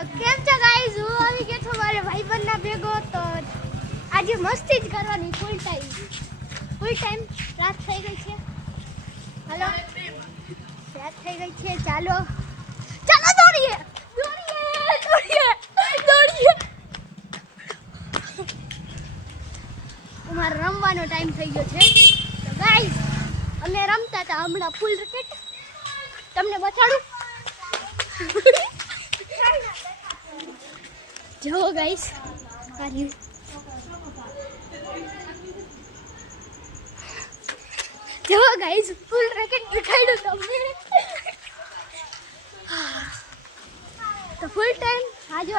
કેમ છો ગાઈઝ? હું આવી ગયો છું મારા ભાઈબંધના ભેગો. તો આજે મસ્તી જ કરવાની ફૂલ ટાઈમ. રાત થઈ ગઈ છે. હાલો, રાત થઈ ગઈ છે. ચાલો દોડીએ. અમારે રમવાનો ટાઈમ થઈ ગયો છે. તો ગાઈઝ અમે રમતા હતા હમણાં ફૂલ ક્રિકેટ. તમને બતાડું. જો ગાઈસ ફૂલ રેકેટ દેખાડ્યું તમને. તો ફૂલ ટાઈમ આ જો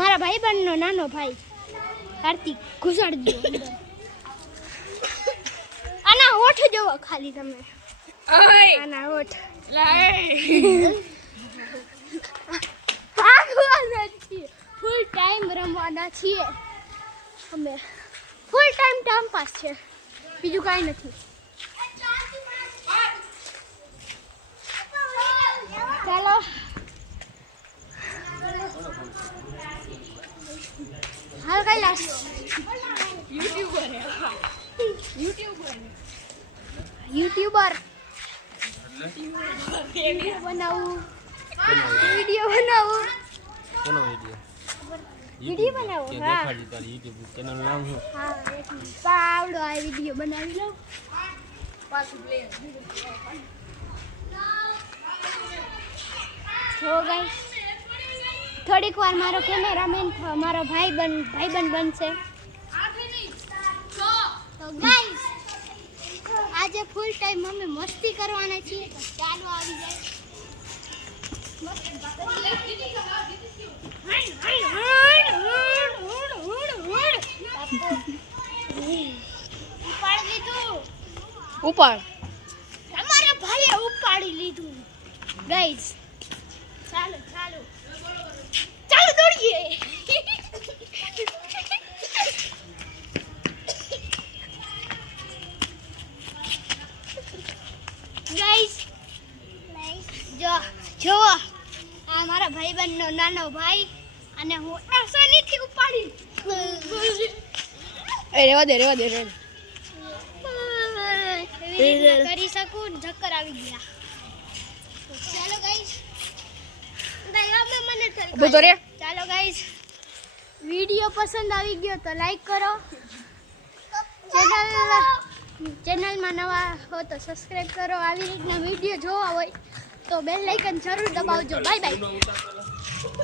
મારા ભાઈબંધનો નાનો ભાઈ કાર્તિક ઘુસાડી દો અંદર. આના હોઠ જોવો ખાલી તમે. આના હોઠ ફૂલ ટાઈમ રમવાના છીએ અમે. ફૂલ ટાઈમ પાસ છે, બીજું કાંઈ નથી. ચાલો હાલ કૈલાસ યુટ્યુબર બનાવું. વિડીયો બનાવો. હા ચેનલ નામ શું? હા પાવડો આ વિડીયો બનાવી લઉં. જો ગાઈસ થોડીક વાર મારો કેમેરામેન મારો ભાઈબંધ બનશે. તો ગાઈસ આજે ફૂલ ટાઈમ અમે મસ્તી કરવાના છીએ. તો ચાલો આવી જાય. ઉપાડ તમારા ભાઈએ ઉપાડી લીધું. ગાઈસ ચાલો દોડીએ. ગાઈસ જો આ મારા ભાઈબંધનો નાનો ભાઈ અને હું આસાનીથી ઉપાડી. રેવા દે કરી શકું. ચક્કર આવી ગયા. ચાલો ગાઈસ ચાલો ગાઈસ વિડીયો પસંદ આવી ગયો તો લાઈક કરો. ચેનલમાં નવા હો તો સબસ્ક્રાઈબ કરો. આવી રીતના વિડીયો જોવા હોય તો બેલ આઇકન જરૂર દબાવજો. Bye bye.